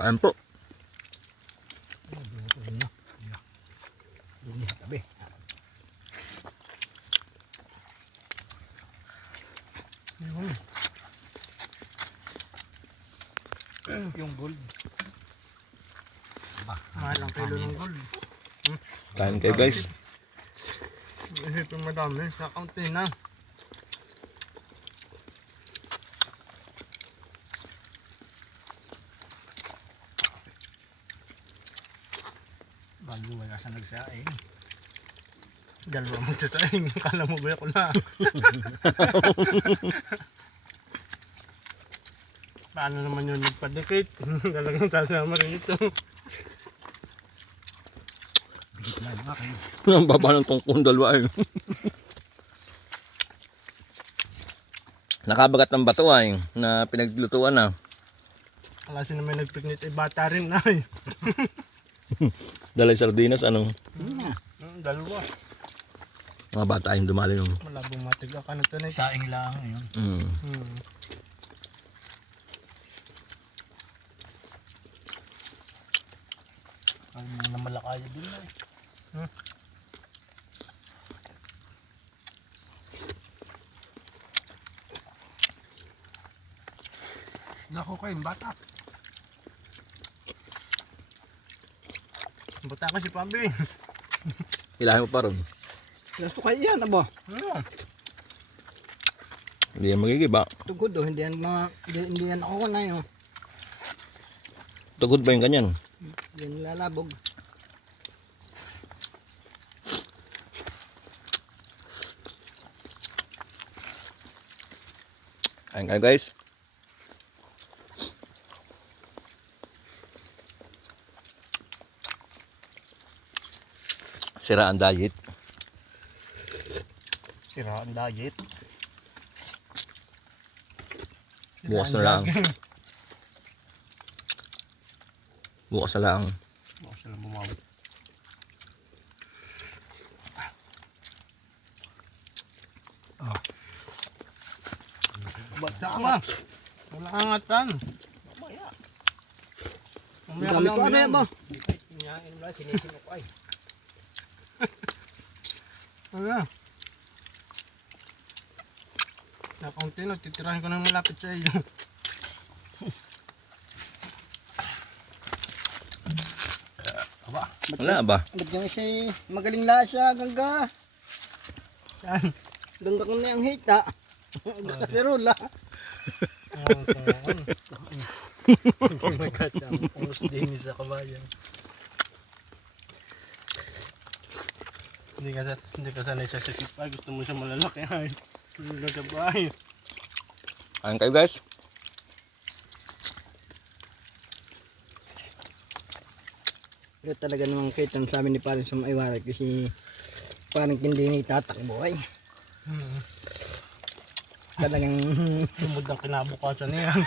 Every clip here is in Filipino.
Kain po. Yung gold. Mahal ang kilo ng gold. Kain kayo guys. Isipin madami sa kaunti na. Bago wala sa nagsaing. Dalawa magsasaing. Kala mo ba ako na? Paano naman yun nagpadikit? Talagang sasama rin ito. Bigit na nga kayo. Ang baba ng tungkong dalawa eh. Nakabagat ng bato ay na pinaglutuan na. Kasi naman nagpiknit ay bata rin na eh. Dalay sardinas anong Dalawa. mga bata yung dumali nung. Malabong matiga ka na ito na eh. Saing lang yun. Hmm. Ang namalakaya din na eh. Nako kayong bata. Bata ka si Pambi. Ilahin mo pa ron. Gusto kayo yan, abo. Hindi yan magigiba. Tugod o, hindi yan mga, hindi yan ako na yun. Tugod ba yung ganyan? Hindi yan lalabog. Kain kayo guys. Sira ang diet. Sira ang diet. Bukas na lang. Bukas na lang. Bukas na lang bumawi. Bata ka. Wala angatan. Mamaya. Ang dami ko ano yan, abo. Ngayon lang, sinisin ko ay. Ano? Nakaunti na, titirahin ko ng malapit sa iyo. Wala ba? Ba't yung isa magaling lahat siya, gangga. Saan? Gangga ko na yung hita. Gangga si Rula. Hindi magkasama. Pumus din sa kabayan. Hindi ka sanay sa sakit pa. Gusto mo siya malalaki. Ay, sulat sa bahay. Kain kayo guys. Pero talaga namang kitan sa amin ni parang sa maiwarat kasi parang hindi na itatakbo ay. Talagang Lumod ang kinabukasan niyan.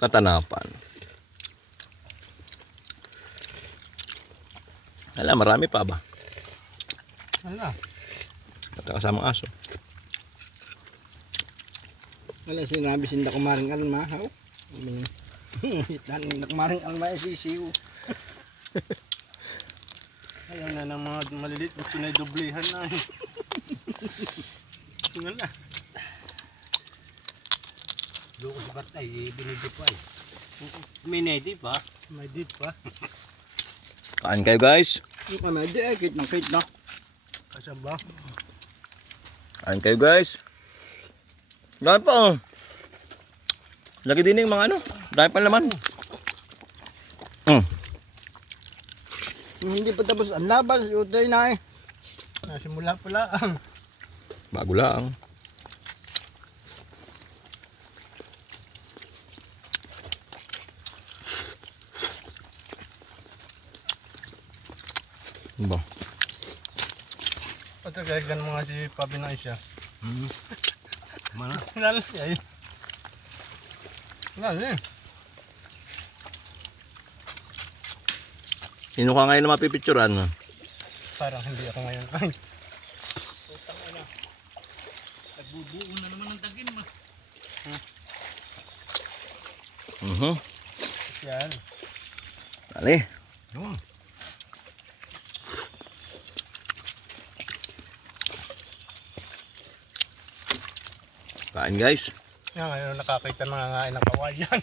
Katanapan. Wala, marami pa ba? Wala. At kasamang aso. wala sinabi sinda kumaring alma. How? Hitan na kumaring alma ay sisiw. Ayaw na ng mga malilit. Gusto na idoblehan na eh. Wala. Doon ko sa batay, binidip pa eh. May native pa. May dip pa. Kain kayo guys. Yung kami, di ay kit na. Kasaba. Kain kayo guys. Dahil pa oh. Lagi din yung mga ano. Dahil pa naman. Hindi pa tapos ang laban, utoy na eh. Nasimula pala. Bago lang. Ano ba? Patagaligan mo nga si Pabi na isya. Mana? Lalo siya eh. Lalo eh. Sino ka ngayon na mapipicturan? Parang hindi ako ngayon. Ay. Nabubuo na naman ang tagim. Yan. Dali. Kain guys. Yan, ngayon nakakita na nga ng kawayan.